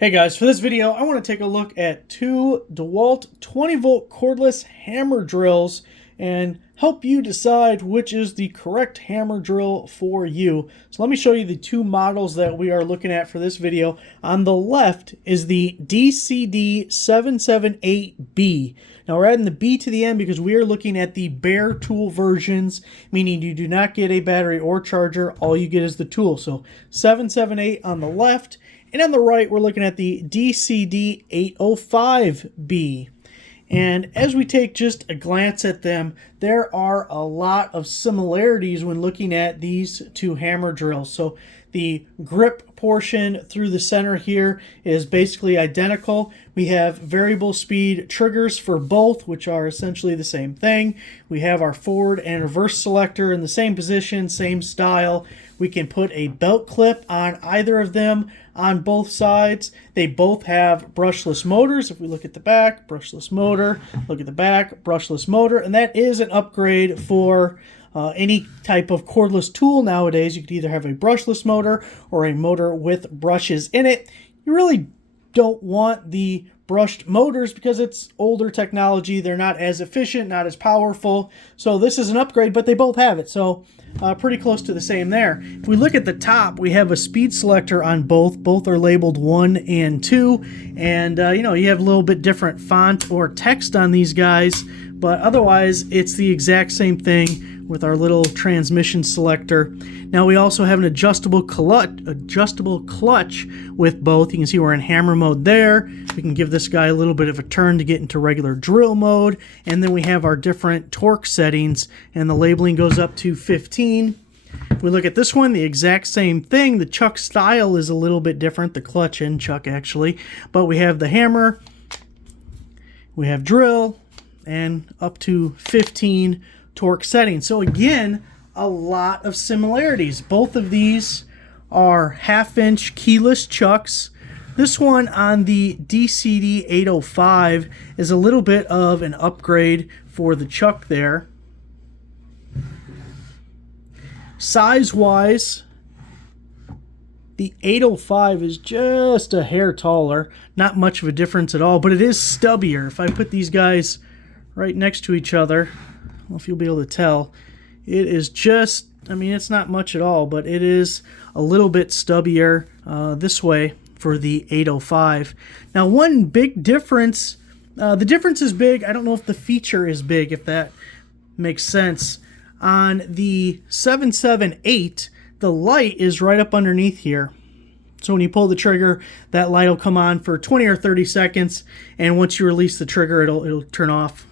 Hey guys, for this video I want to take a look at two DeWALT 20 volt cordless hammer drills and help you decide which is the correct hammer drill for you. So let me show you the two models that we are looking at for this video. On the left is the DCD778B. Now we're adding the B to the end because we are looking at the bare tool versions, meaning you do not get a battery or charger, all you get is the tool. So 778 on the left. And on the right, we're looking at the DCD805B. And as we take just a glance at them, there are a lot of similarities when looking at these two hammer drills. So the grip portion through the center here is basically identical. We have variable speed triggers for both, which are essentially the same thing. We have our forward and reverse selector in the same position, same style. We can put a belt clip on either of them on both sides. They both have brushless motors. If we look at the back, brushless motor, look at the back, brushless motor, and that is an upgrade for any type of cordless tool nowadays. You could either have a brushless motor or a motor with brushes in it. You really don't want the brushed motors because it's older technology. They're not as efficient, not as powerful. So this is an upgrade, but they both have it. So pretty close to the same there. If we look at the top, we have a speed selector on both. Both are labeled 1 and 2. And, you have a little bit different font or text on these guys. But otherwise, it's the exact same thing with our little transmission selector. Now we also have an adjustable clutch with both. You can see we're in hammer mode there. We can give this guy a little bit of a turn to get into regular drill mode. And then we have our different torque settings, and the labeling goes up to 15. If we look at this one, the exact same thing. The chuck style is a little bit different, the clutch and chuck actually. But we have the hammer, we have drill, and up to 15 torque settings. So again, a lot of similarities. Both of these are 1/2 inch keyless chucks. This one on the DCD805 is a little bit of an upgrade for the chuck there. Size-wise, the 805 is just a hair taller. Not much of a difference at all, but it is stubbier. If I put these guys right next to each other, I don't know if you'll be able to tell, it is just, it's not much at all, but it is a little bit stubbier this way for the 805. Now, one big difference, the difference is big. I don't know if the feature is big, if that makes sense. On the 778, the light is right up underneath here. So when you pull the trigger, that light will come on for 20 or 30 seconds, and once you release the trigger, it'll turn off.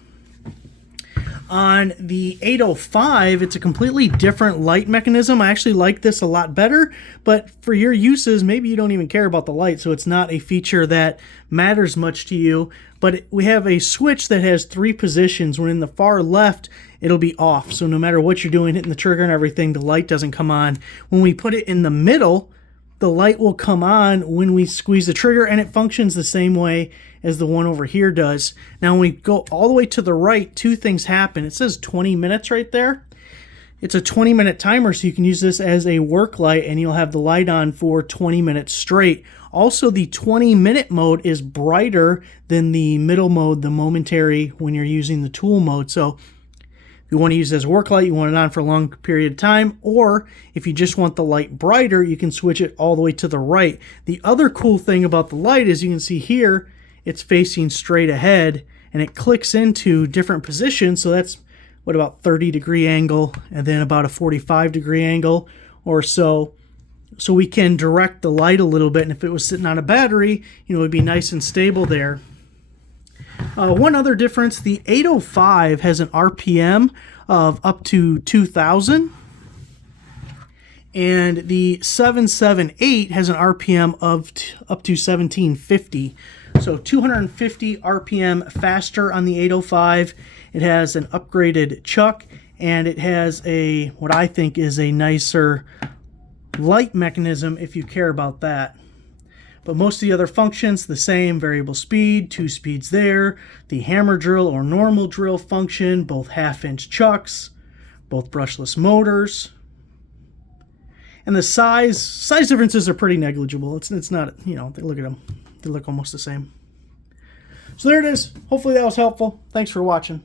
On the 805, it's a completely different light mechanism. I actually like this a lot better, but for your uses, maybe you don't even care about the light, so it's not a feature that matters much to you. But we have a switch that has 3 positions. When in the far left, it'll be off. So no matter what you're doing, hitting the trigger and everything, the light doesn't come on. When we put it in the middle, the light will come on when we squeeze the trigger, and it functions the same way as the one over here does. Now when we go all the way to the right, 2 things happen. It says 20 minutes right there. It's a 20-minute timer, so you can use this as a work light, and you'll have the light on for 20 minutes straight. Also, the 20-minute mode is brighter than the middle mode, the momentary, when you're using the tool mode. So if you want to use it as a work light, you want it on for a long period of time, or if you just want the light brighter, you can switch it all the way to the right. The other cool thing about the light is you can see here, it's facing straight ahead, and it clicks into different positions. So that's what, about 30-degree angle, and then about a 45-degree angle or so. So we can direct the light a little bit, and if it was sitting on a battery, it would be nice and stable there. One other difference, the 805 has an RPM of up to 2,000, and the 778 has an RPM of up to 1,750. So 250 RPM faster on the 805. It has an upgraded chuck, and it has what I think is a nicer light mechanism if you care about that. But most of the other functions, the same. Variable speed, 2 speeds there. The hammer drill or normal drill function, both 1/2 inch chucks, both brushless motors. And the size differences are pretty negligible. It's not, look at them. They look almost the same. So there it is. Hopefully that was helpful. Thanks for watching.